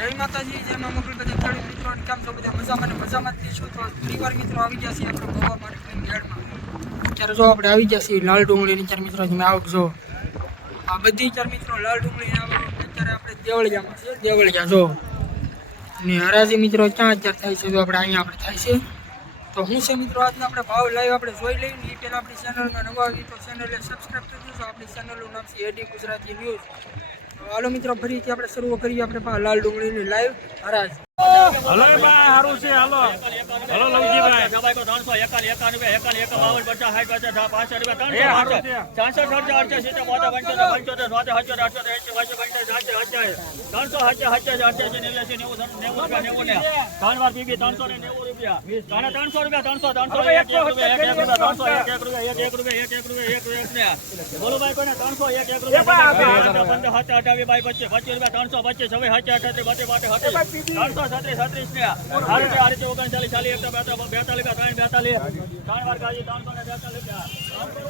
જય માતાજી, જય મા મોકલ બધા ખેડૂત મિત્રો કેમ છો બધા? મજામાં મજામાં જ છો તો પરિવાર મિત્રો આવી ગયા છે આપણે ભવા માર્કેટિંગ યાર્ડમાં અત્યારે જો આપણે આવી ગયા છીએ લાલ ડુંગળીની ચાર મિત્રો, તમે આવક જો આ બધી ચાર મિત્રો લાલ ડુંગળી આવક અત્યારે આપણે દેવળિયામાં છે દેવળિયા જો. ને હરાજી મિત્રો ક્યાં અત્યારે થાય છે તો આપણે અહીંયા આપણે થાય છે. તો હું છે મિત્રો, આજના આપણે ભાવ લાઈવ આપણે જોઈ લઈએ એ પહેલાં આપણી ચેનલમાં નવા આવી તો ચેનલને સબસ્ક્રાઈબ કરી દેજો. આપણી ચેનલનું નામ છે એડી ગુજરાતી ન્યૂઝ. હાલો મિત્રો ફરીથી આપણે શરૂ કરીએ. આપણે પા લાલ ડુંગળીની લાઈવ હરાજ. હલો ભાઈ સારું છે હાલો. હલો લવજીભાઈ. એ સારું છે બોલો ભાઈ કોને ત્રણસો એક એક રૂપિયા પંદર હાથે અઠાવી બાઈ પચીસ પચીસ રૂપિયા ત્રણસો પચીસ હવે હાથે અઠાવી બતે બતે હાથે ત્રણસો છત્રીસ છત્રીસ ને આ રીતે આ રીતે ઓગણચાલીસ ચાલીસ એકસો બેતા- બેતાલીસ બે ત્રણ બેતાલીસ ત્રણ વાર ગાજી ત્રણસો ને બેતાલીસ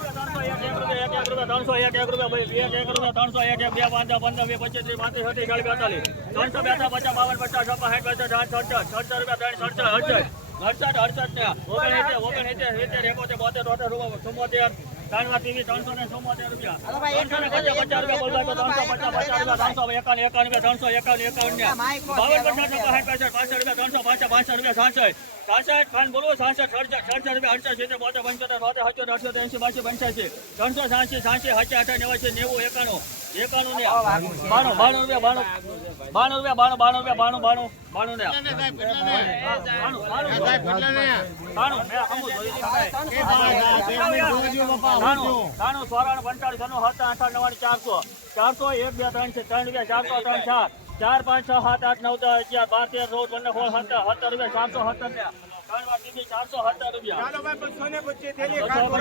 ત્રણસો એક એક રૂપિયા એક એક રૂપિયા ત્રણસો એક એક રૂપિયા ભાઈ બે એક રૂપિયા ત્રણસો એક એક બે પાંચ પંદર બે પચીસ ત્રીસ પાંત્રીસ છત્રીસ ચાલીસ બેતાલીસ. ત્રણસો બેતા પચાસ, બાવન પચાસ, છપ્પન, સાઠ પચાસ સાઠ રૂપિયા ત્રણ સડસઠ, અડસઠ. અડસઠ ને ઓગણએંસી ઓગણએંસી સિત્તેર એકોતેર બોતેર તોતેર રૂપિયા, ચુમ્મોતેર. વાર ટીવી ત્રણસો ને ચુમ્મોતેર રૂપિયા. ત્રણસો ને પચાસ પચાસ રૂપિયા બોલવા તો ત્રણસો પચાસ પચાસ રૂપિયા ત્રણસો એકાવન એકાવન ત્રણસો એકાવન એકાવન ને બાવન પચાસ સાઠ પાસઠ પાસઠ રૂપિયા ત્રણસો પાસઠ પાસઠ રૂપિયા સાસઠ. સાસઠ ખાન બોલો સાસઠ સડસઠ સડસઠ રૂપિયા અડસઠ સિત્તેર બોતેર પંચોતેર બોતેર અઠ્યોતેર અઠ્યોતેર એંસી બાસી પંચ્યાસી ત્રણસો સાસી સાસી સાચી આઠ નેવાસી નેવું એકાણું એકાણું ને બાણું બાણું રૂપિયા બાણું. બાણું રૂપિયા બાણું બાણું રૂપિયા બાણું બાણું બાણું ને બાણું બાણું બાણું. લીધું. બાણું બાણું પંચાળીસ છન્નું સત્તર ચારસો. ચારસો એક, બે, ત્રણ છે, ત્રણ ચારસો, ત્રણ ચાર. ચાર, પાંચ, છ, સાત, આઠ, નવ, દસ, અગિયાર, બાર, તેર, ચૌદ, પંદર, સોળ, સત્તર સત્તર રૂપિયા ચારસો સત્તર ને ત્રણ વાર દીધી ચારસો સત્તર રૂપિયા બસો પચીસને ચારસો,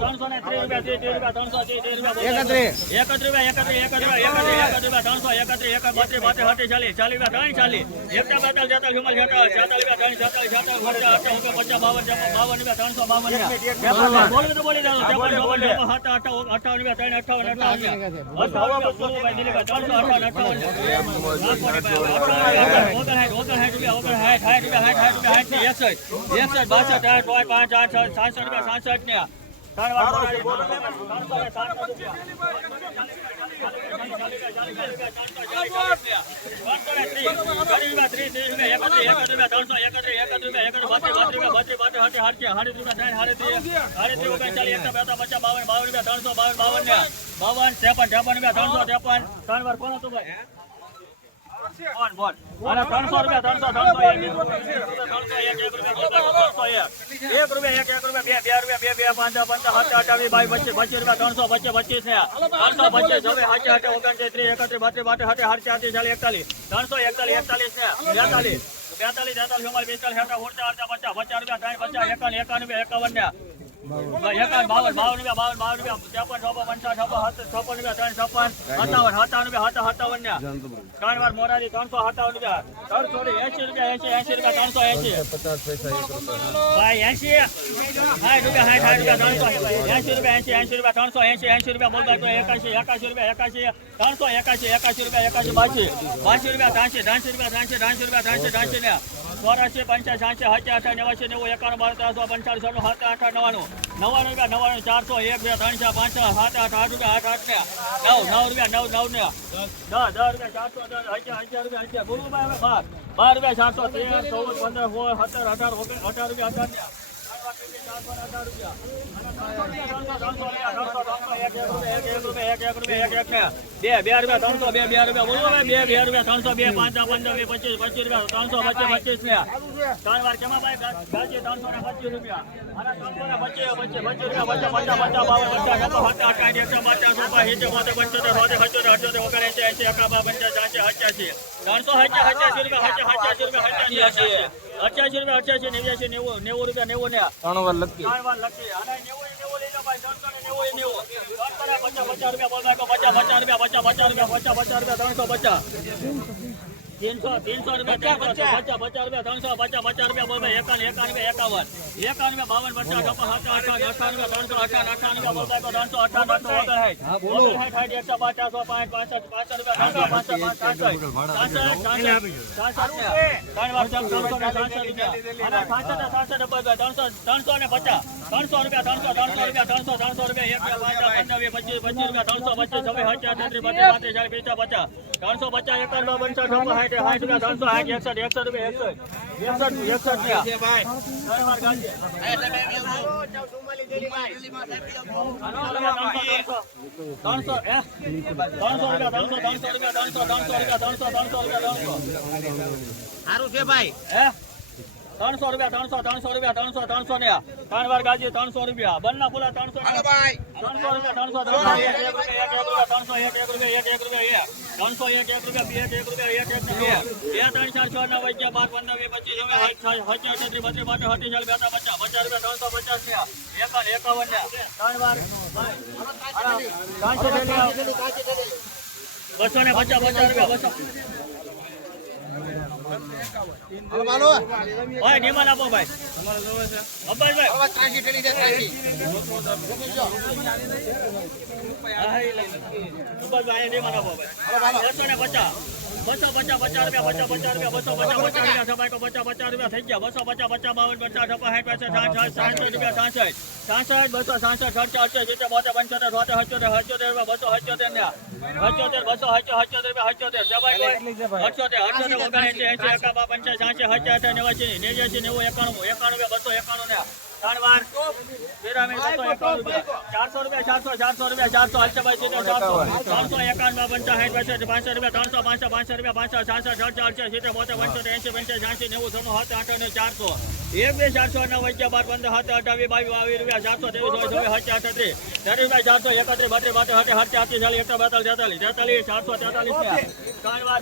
ત્રણસો ને ત્રીસ રૂપિયા ત્રીસ ત્રીસ રૂપિયા ત્રણસો ત્રીસ ત્રીસ રૂપિયા એકત્રીસ રૂપિયા એકત્રીસ એકત્રીસ રૂપિયા એકત્રીસ એકત્રીસ રૂપિયા ત્રણસો એકત્રીસ એક બત્રીસ બત્રીસ અઠ્ઠીસ ચાલીસ ચાલીસ રૂપિયા ત્રણ ચાલીસ એકતા બેતાલીસ તેતાલીસ ચુમ્માલીસ છેતાલીસ છેતાલીસ રૂપિયા ત્રણ છેતાલીસ છેતાલીસ પચાસ અઠ્ઠાવન રૂપિયા પચાસ બાવન છપ્પન બાવન રૂપિયા ત્રણસો બાવન રૂપિયા બોલું તો બોલી જાઓ છપ્પન ચોપન છપ્પન સાત અઠ્ઠાવન અઠ્ઠાવન રૂપિયા ત્રણ અઠ્ઠાવન અઠ્ઠાવન અઠ્ઠાવન રૂપિયા બોલું ભાઈ દિલીપભાઈ ત્રણસો અઠ્ઠાવન અઠ્ઠાવન ઓગણસાઠ ઓગણસાઠ રૂપિયા ઓગણસાઠ સાઠ રૂપિયા સાઠ સાઠ રૂપિયા સાઠ ને એકસઠ એકસઠ બાસઠ આઠ પાંચ પાંચ આઠ છ સાતસઠ રૂપિયા સાતસઠ ને સાતસો બાવન ત્રેપન ત્રેપન રૂપિયા ત્રણસો ત્રેપન ત્રણ વાર કોણ હતું ભાઈ બોલ બોલ. અને ત્રણસો રૂપિયા ત્રણસો ત્રણસો એક. એક રૂપિયા એક એક. રૂપિયા બે બે રૂપિયા બે બે પાંચ પાંચ સાત અઠાવીસ બાવીસ પચીસ પચીસ રૂપિયા ત્રણસો પચીસ પચીસ ને ત્રણસો પચીસ હવે હાચે હાચે ઓગણત્રીસ ત્રીસ એકત્રીસ બત્રીસ બાટે હાટે હાથ ચારત્રીસ ચાલીસ એકતાલીસ. ત્રણસો એકતાલીસ એકતાલીસ ને બેતાલીસ. બેતાલીસ તેતાલીસ પિસ્તાલીસ સાઠ ઓગણચાલીસ અડધા પચાસ પચાસ રૂપિયા ત્રણ પચાસ એકાવન એકાવન ને. ત્રણસો ત્રણસો ત્રણસો એકાશી એકાશી રૂપિયા એકાશી ત્રણસો બાસી બાસી રૂપિયા ત્રાસી ત્રણસો રૂપિયા ત્રણસી ત્રાસી રૂપિયા ત્રાસી ને ચોરાસી પંચાસ સાતસી સાતસી અઠા નેવાસી નેવું, એકાણું, બાર ત્રણસો પંચાળીસ સોનું સાત, આઠ નવ્વાણું. નવ્વાણું રૂપિયા, નવ્વાણું, ચારસો, એક, બે, ત્રણ, ચાર, પાંચ સાત, આઠ આઠ રૂપિયા, આઠ આઠ ને. નવ નવ રૂપિયા, નવ નવ ને. દસ દસ રૂપિયા, ચારસો, દસ, અગિયાર અગિયાર રૂપિયા, અગિયાર. ગુરુભાઈ બાર. બાર રૂપિયા, ચારસો, તેર, ચૌદ, પંદર, સોળ, સત્તર, અઢાર અઢાર રૂપિયા, અઢાર બે બે રૂપિયા ત્રણસો બે બે રૂપિયા બોલો બે બે રૂપિયા ત્રણસો બે પાંચ પંદર બે પચીસ પચીસ રૂપિયા ત્રણસો પચીસ પચીસ ત્રણ વાર ત્રણસો ને પચીસ રૂપિયા અને ત્રણસો રૂપિયા પચાસ રૂપિયા અઠ્યાસી રૂપિયા અઠ્યાસી નેવ્યાસી નેવું નેવું રૂપિયા નેવું ને ત્રણ વાર લખી. ત્રણ વાર લખી. અને નેવું નેવું લઈ લો ભાઈ ત્રણસો ને નેવું નેવું. ત્રણસો પચાસ પચાસ રૂપિયા બોલ પચાસ પચાસ રૂપિયા પચાસ પચાસ રૂપિયા પચાસ પચાસ રૂપિયા ત્રણસો પચાસ. તીનસો તીનસો રૂપિયા પચાસ પચાસ રૂપિયા ત્રણસો પચાસ પચાસ રૂપિયા બોલ ભાઈ એકાવન એકાવન એકાવન બાવન પચાસ છપ્પન સત્તાવન અઠાવન ત્રણસો અઠાવન અઠાણું બોતેર ત્રણસો અઠાવન અઠસો ઓગણસાઠ એકસો પચાસ સો પાંચ પાસઠ પાસઠ રૂપિયા ત્રણસો પાંસઠ ત્રણસો ત્રણસો ને પચાસ ત્રણસો રૂપિયા ત્રણસો ત્રણસો રૂપિયા ત્રણસો ત્રણસો રૂપિયા એક પંદર પચીસ પચીસ રૂપિયા ત્રણસો પચીસ છવ્વીસ અઠ્યાસી ત્રીસ બત્રીસ પાંત્રીસ ચાલીસ પિસ્તાલીસ પચાસ ત્રણસો પચાસ એકાવન પંચાવન ત્રણસો સાઠ સાઠ રૂપિયા ત્રણસો સાઠ એકસઠ એકસઠ રૂપિયા એકસઠ એકસઠ એકસઠ રૂપિયા. ત્રણસો ત્રણસો રૂપિયા ત્રણસો ત્રણસો રૂપિયા ત્રણસો ત્રણસો રૂપિયા ત્રણસો ત્રણસો રૂપિયા ત્રણસો સારું છે ભાઈ હે ત્રણસો રૂપિયા ત્રણસો ત્રણસો રૂપિયા ત્રણસો ત્રણસો ને ત્રણ વાર ગાજી ત્રણસો રૂપિયા. બંને ફૂલા ત્રણસો ત્રણસો રૂપિયા ત્રણસો ત્રણસો એક રૂપિયા એક એક રૂપિયા ત્રણસો એક એક રૂપિયા એક એક રૂપિયા ત્રણસો એક એક રૂપિયા બે એક રૂપિયા એક એક બે. ત્રણ ચાર છ નવ અગિયાર બાર પંદર વીસ પચીસ હચી અઠ્યાસી બત્રીસ બાર હટી ચાલ બેતા પચાસ પચાસ રૂપિયા ત્રણસો પચાસ રૂપિયા. એકાવન એકાવન ને ત્રણ વાર. ત્રણસો બસો ને પચાસ પચાસ રૂપિયા બસો. ઓય આપો ભાઈ ત્રાસી અબ્બાસભાઈ આપો ભાઈ બસો ને પચાસ બસો પચાસ પચાસ રૂપિયા પચાસ પચાસ રૂપિયા બસો પચાસ પચાસ રૂપિયા સફાઈ પચાસ પચાસ રૂપિયા થઈ ગયા બસો પચાસ પચાસ બાવન પચાસ સાઠ પાસઠ સાઠ સાઠ રૂપિયા સાઠ સાઠ બસો સાઠ સાઠ અડસઠ સિત્તેર બોતેર પંચોતેર સોતેર હચોતેર હચોતેર રૂપિયા બસો હચોતેર ને હચોતેર બસો હચો હચોતેર હચોતેર હચોતેર હચોતર ઓગણએંસી એંસી એકાબા પંચાસી સાસી હચોતેર નેવાસી નેવ્યાસી નેવું એકાણું એકાણું બસો એકાણું ને ત્રણ વાર રૂપિયા. ચારસો રૂપિયા ચારસો ચારસો રૂપિયા ચારસો અલ્ચાબાઈ સિત્તેર ચારસો. ત્રણસો એકાવન પંચાસી રૂપિયા ત્રણસો પાંચસો પાંચસો રૂપિયા પાંચસો છાસઠ અડસઠ અડસઠ સિત્તેર બોતેર પંચોતેર એંસી પંચાસી સાસી નેવું સાત આઠ અને ચારસો. એક બે ચારસો નવ અગિયાર બાર પંદર સાત અઠાવીસ બાવીસ બાવીસ રૂપિયા ચારસો ત્રેવીસ ચોવીસ હત્યા અઠત્રીસ ત્રીસ રૂપિયા ચારસો એકત્રીસ બત્રીસ બાત્રીસ હત્યા હત્યા અઠ્યાસી ચાલીસ એકસો બેતાલીસ તેતાલીસ તેતાલીસ ચારસો તેતાલીસ ત્રણ વાર